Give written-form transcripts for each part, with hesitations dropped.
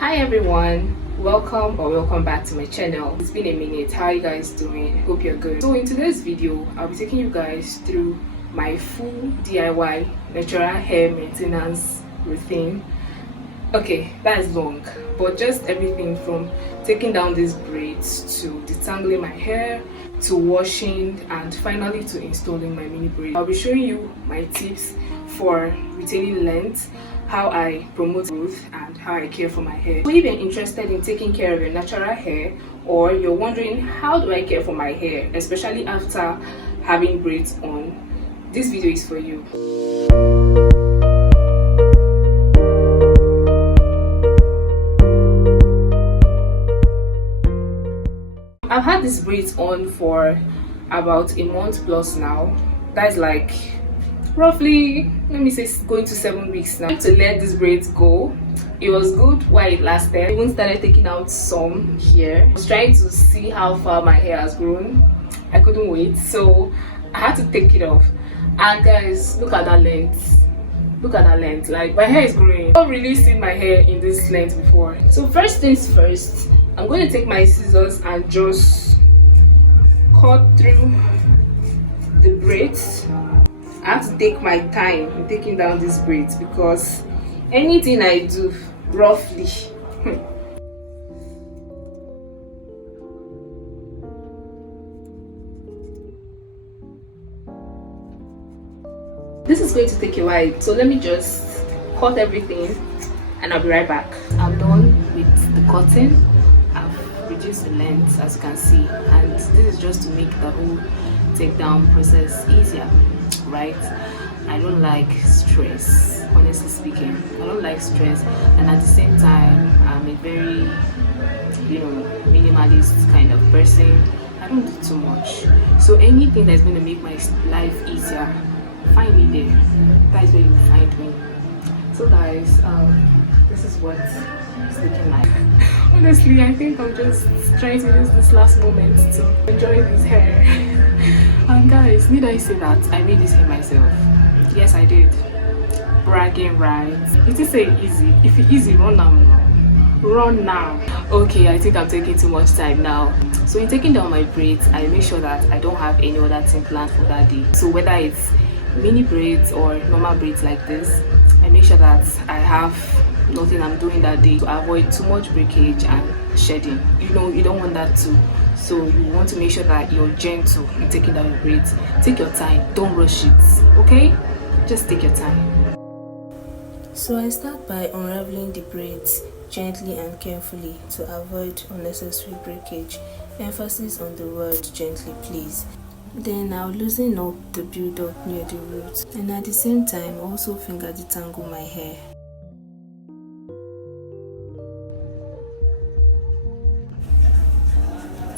Hi everyone, welcome back to my channel. It's been a minute. How are you guys doing? Hope you're good. So in today's video, I'll be taking you guys through my full DIY natural hair maintenance routine. Okay, that is long, but just everything from taking down these braids to detangling my hair to washing and finally to installing my mini braids. I'll be showing you my tips for retaining length, how I promote growth, and how I care for my hair. So if you're interested in taking care of your natural hair, or you're wondering how do I care for my hair, especially after having braids on, this video is for you. I've had these braids on for about a month plus now. That's like roughly, let me say, going to 7 weeks now. To let these braids go, it was good while it lasted. I even started taking out some here. I was trying to see how far my hair has grown. I couldn't wait, so I had to take it off. And guys, look at that length. Look at that length. Like, my hair is growing. I've not really seen my hair in this length before. So first things first, I'm going to take my scissors and just cut through the braids. I have to take my time in taking down these braids because anything I do roughly this is going to take a while, so let me just cut everything and I'll be right back. I'm done with the cutting. I've reduced the length, as you can see, and this is just to make the whole takedown process easier, right? I don't like stress, honestly speaking. I don't like stress, and at the same time I'm a very minimalist kind of person. I don't do too much, so anything that's going to make my life easier, find me there. That is where you find me. So guys, this is what it's looking like. Honestly, I think I'm just trying to use this last moment to enjoy this hair. And guys, need I say that I made this hair myself? Yes, I did. Bragging, right? It is say easy. If it's easy, run now. Run now. Okay, I think I'm taking too much time now. So in taking down my braids, I make sure that I don't have any other thing planned for that day. So whether it's mini braids or normal braids like this, I make sure that I have nothing I'm doing that day to avoid too much breakage and shedding. You don't want that too. So you want to make sure that you're gentle in taking down your braids. Take your time, don't rush it, okay? Just take your time. So I start by unraveling the braids gently and carefully to avoid unnecessary breakage. Emphasis on the word gently, please. Then I'll loosen up the build-up near the roots, and at the same time also finger detangle my hair.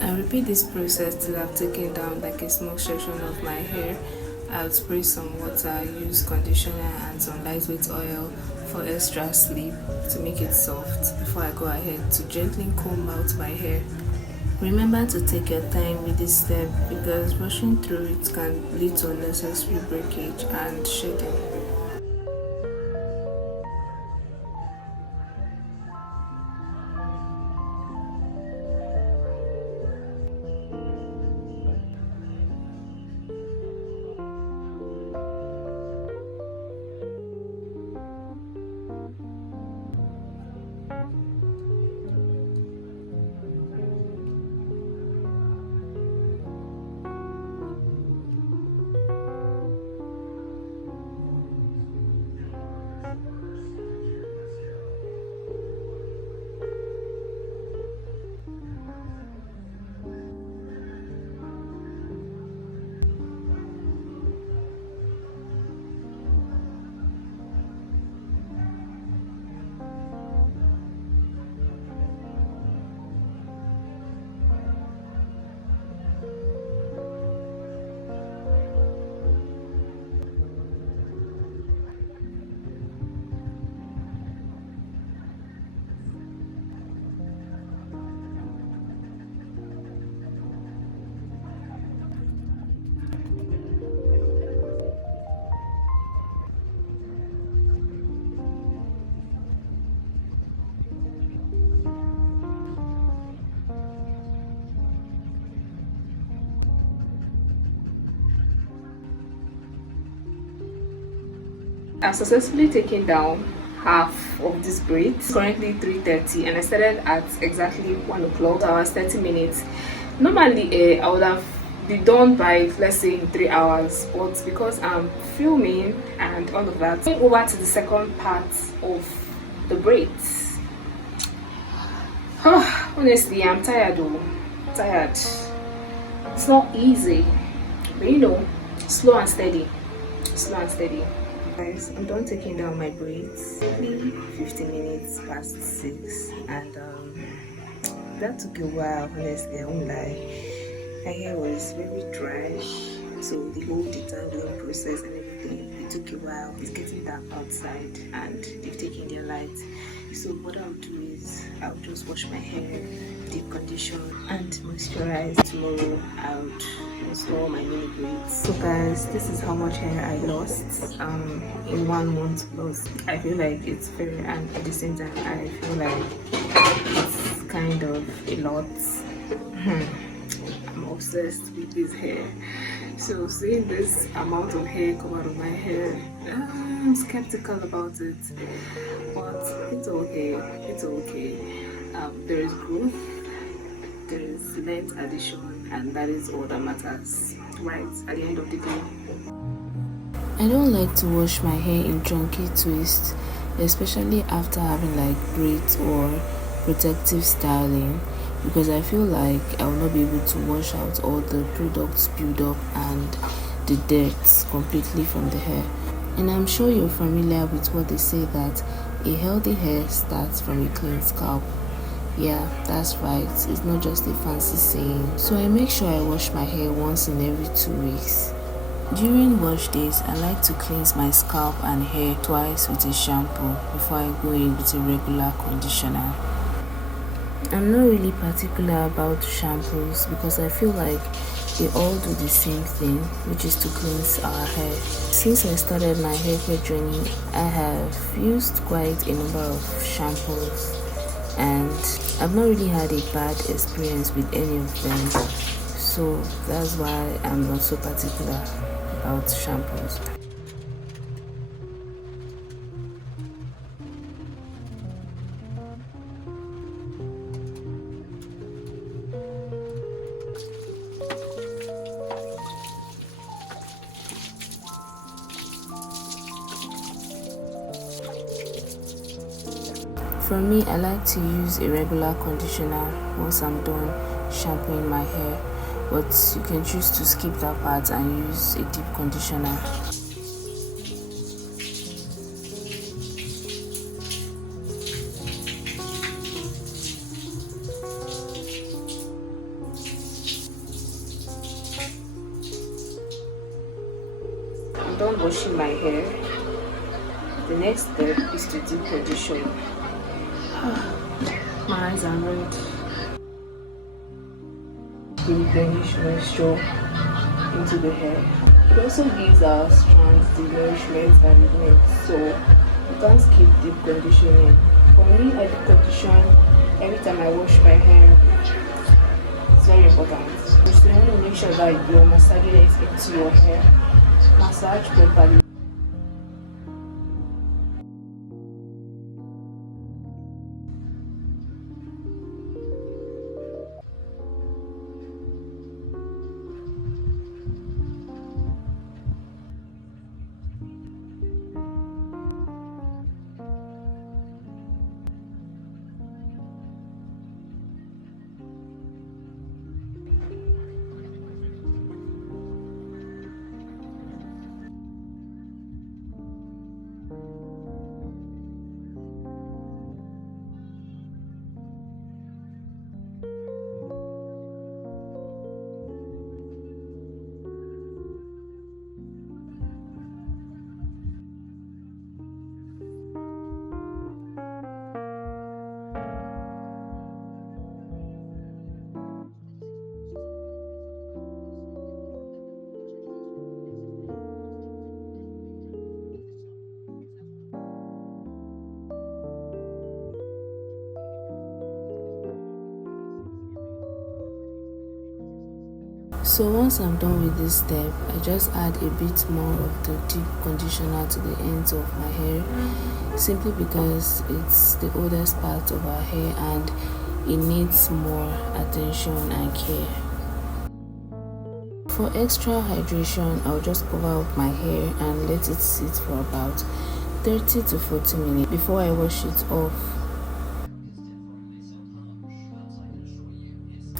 I repeat this process till I've taken down like a small section of my hair. I'll spray some water, use conditioner and some lightweight oil for extra sleep to make it soft before I go ahead to gently comb out my hair. Remember to take your time with this step because rushing through it can lead to unnecessary breakage and shedding. I've successfully taken down half of this braid. It's currently 3:30 and I started at exactly 1 o'clock, so I was 30 minutes. Normally I would have been done by, let's say, in 3 hours, but because I'm filming and all of that, going over to the second part of the braids. Honestly, I'm tired though. Tired. It's not easy, but you know, slow and steady. Slow and steady. Guys, I'm done taking down my braids. Maybe 15 minutes past 6, and that took a while. Honestly, I won't lie. My hair was very dry, so the whole detangling process and everything, it took a while. It's getting dark outside and they've taken their light. So what I'll do is I'll just wash my hair, deep condition and moisturize. Tomorrow I'll install my mini braids. So guys, this is how much hair I lost in 1 month plus. I feel like it's very, and at the same time I feel like it's kind of a lot. I'm obsessed with this hair. So seeing this amount of hair come out of my hair, I'm skeptical about it, but it's okay. It's okay. There is growth, there is length addition, and that is all that matters, right? At the end of the day. I don't like to wash my hair in chunky twists, especially after having like braids or protective styling, because I feel like I will not be able to wash out all the products build up and the dirt completely from the hair. And I'm sure you're familiar with what they say that a healthy hair starts from a clean scalp. Yeah, that's right, it's not just a fancy saying. So I make sure I wash my hair once in every 2 weeks. During wash days, I like to cleanse my scalp and hair twice with a shampoo before I go in with a regular conditioner. I'm not really particular about shampoos because I feel like they all do the same thing, which is to cleanse our hair. Since I started my hair care journey, I have used quite a number of shampoos and I've not really had a bad experience with any of them. So that's why I'm not so particular about shampoos. For me, I like to use a regular conditioner once I'm done shampooing my hair, but you can choose to skip that part and use a deep conditioner. I'm done washing my hair. The next step is to deep condition. My eyes are red. To replenish moisture into the hair. It also gives our strands the nourishment that it needs, so you can't skip deep conditioning. For me, I deep condition every time I wash my hair. It's very important. So you want to make sure that you're massaging it into your hair. Massage properly. So once I'm done with this step, I just add a bit more of the deep conditioner to the ends of my hair, simply because it's the oldest part of our hair and it needs more attention and care. For extra hydration, I'll just cover up my hair and let it sit for about 30 to 40 minutes before I wash it off.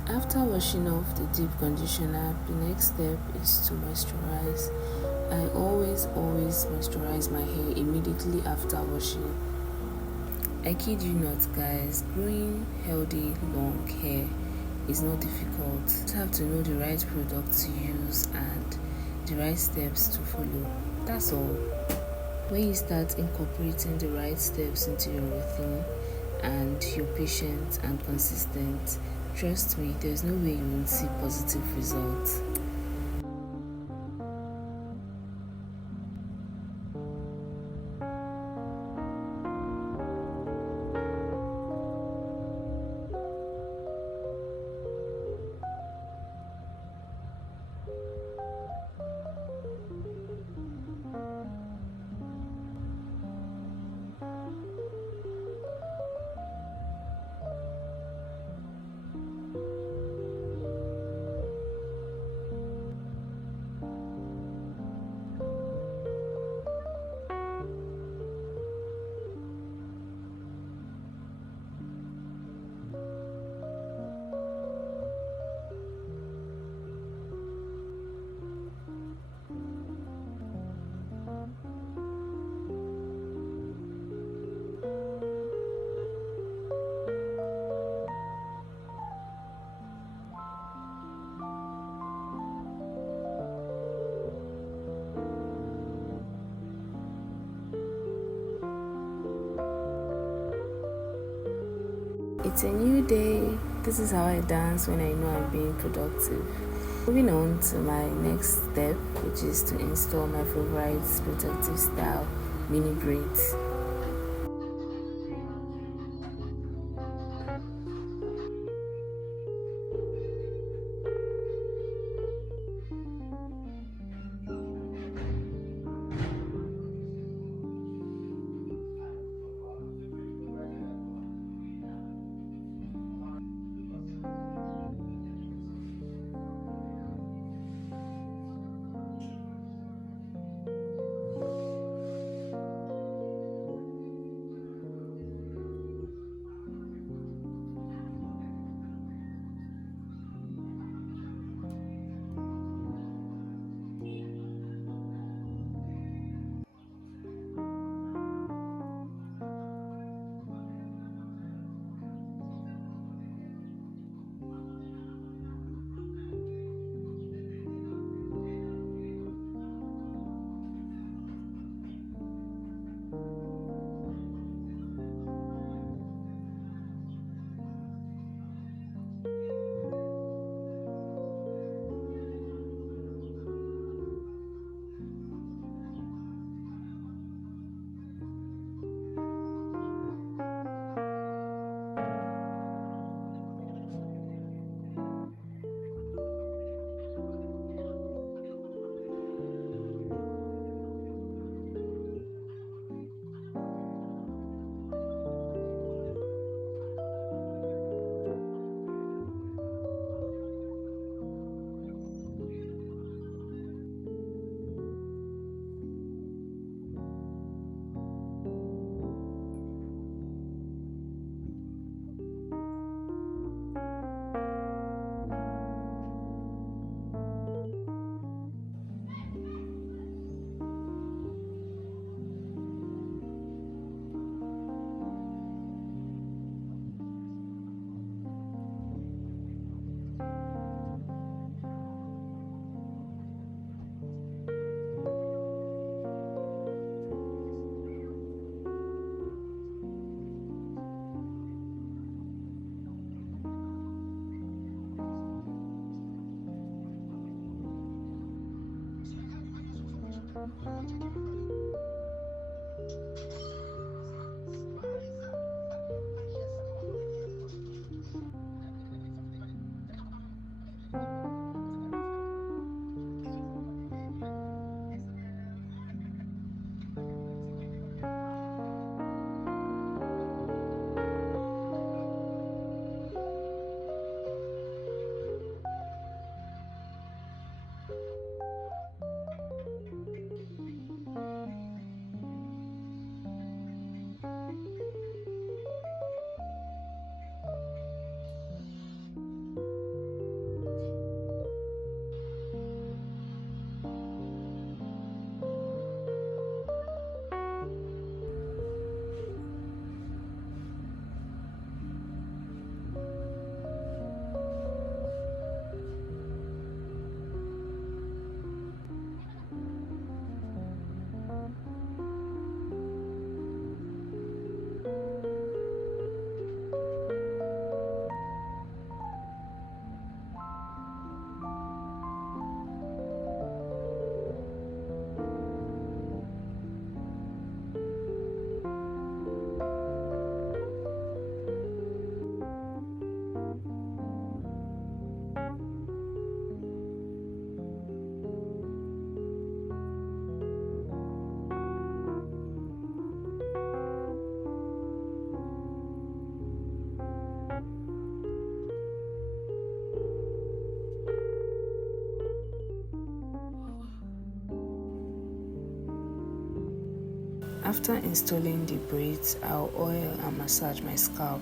After washing off the deep conditioner, the next step is to moisturize. I always moisturize my hair immediately after washing. I kid you not, guys, growing healthy long hair is not difficult. You just have to know the right product to use and the right steps to follow. That's all. When you start incorporating the right steps into your routine and you're patient and consistent, trust me, there's no way you won't see positive results. It's a new day. This is how I dance when I know I'm being productive. Moving on to my next step, which is to install my favorite protective style, mini braids. after installing the braids, I'll oil and massage my scalp.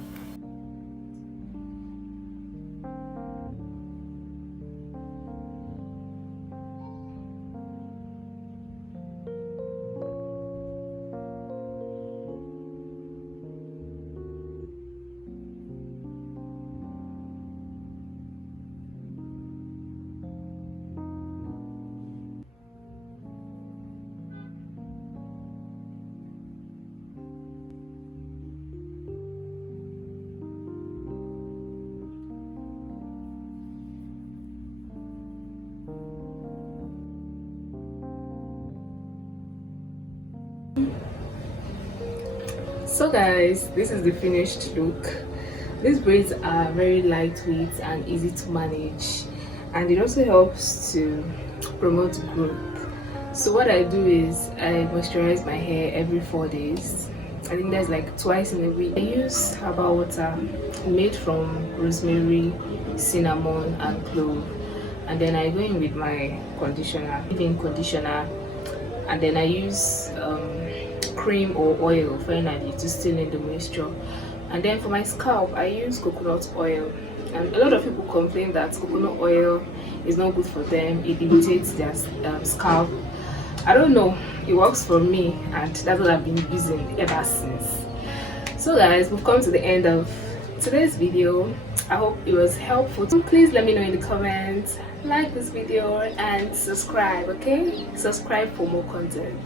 So guys, this is the finished look. These braids are very lightweight and easy to manage, and it also helps to promote growth. So what I do is I moisturize my hair every 4 days. I think that's like twice in a week. I use herbal water made from rosemary, cinnamon and clove, and then I go in with my conditioner, leave-in conditioner, and then I use cream or oil finally to still in the moisture. And then for my scalp, I use coconut oil, and a lot of people complain that coconut oil is not good for them, it irritates their scalp. I don't know, it works for me, and that's what I've been using ever since. So guys, we've come to the end of today's video. I hope it was helpful. Please let me know in the comments, like this video and subscribe. Okay, subscribe for more content.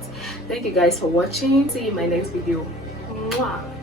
Thank you guys for watching. See you in my next video. Mwah.